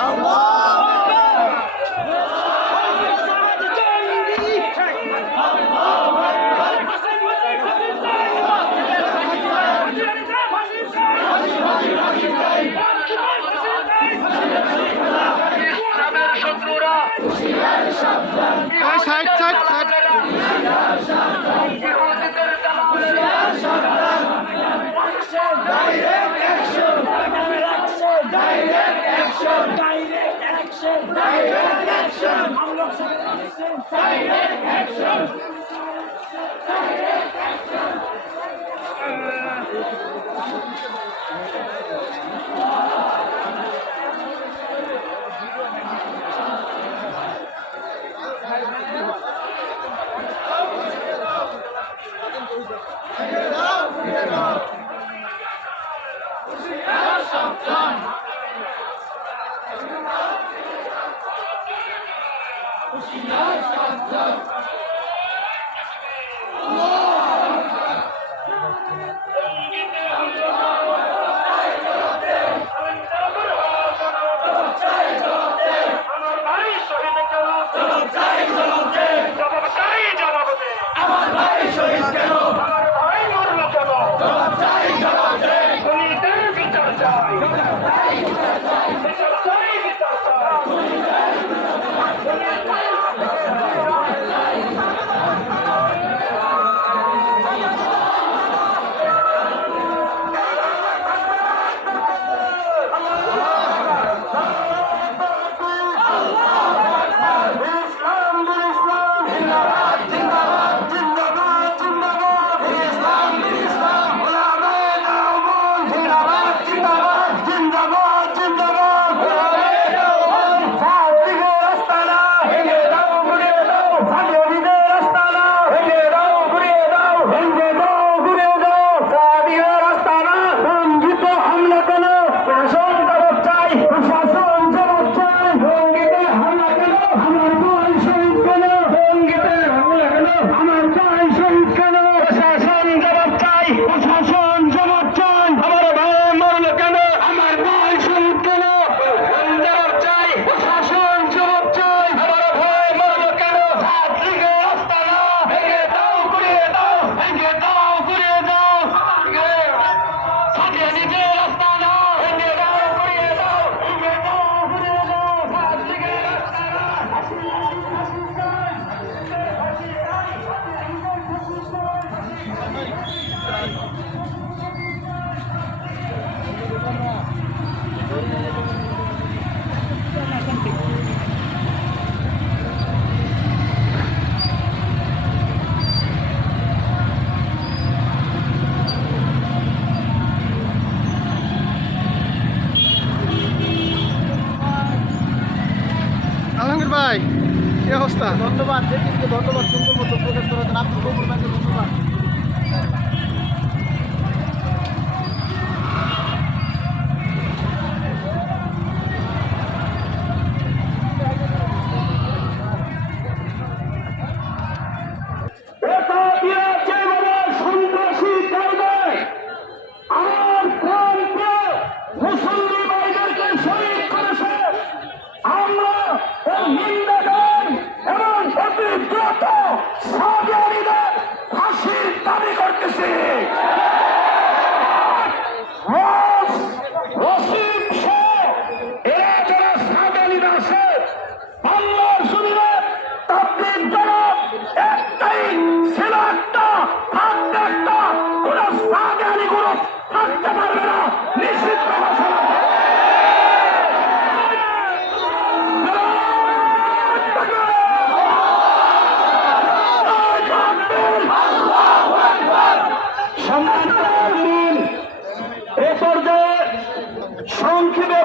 Allah action! Direct action! Direct action! Unlock action! Direct action! Direct action! Get out! Get out! Get out! ভাই কি অবস্থা ধন্যবাদ যেটিকে ধন্যবাদ সুন্দর মতো প্রকাশ করেছেন আপনি গোপুর ভাইকে ধন্যবাদ Yeah! সম্মানিত এ পর্যায়ে সংক্ষেপে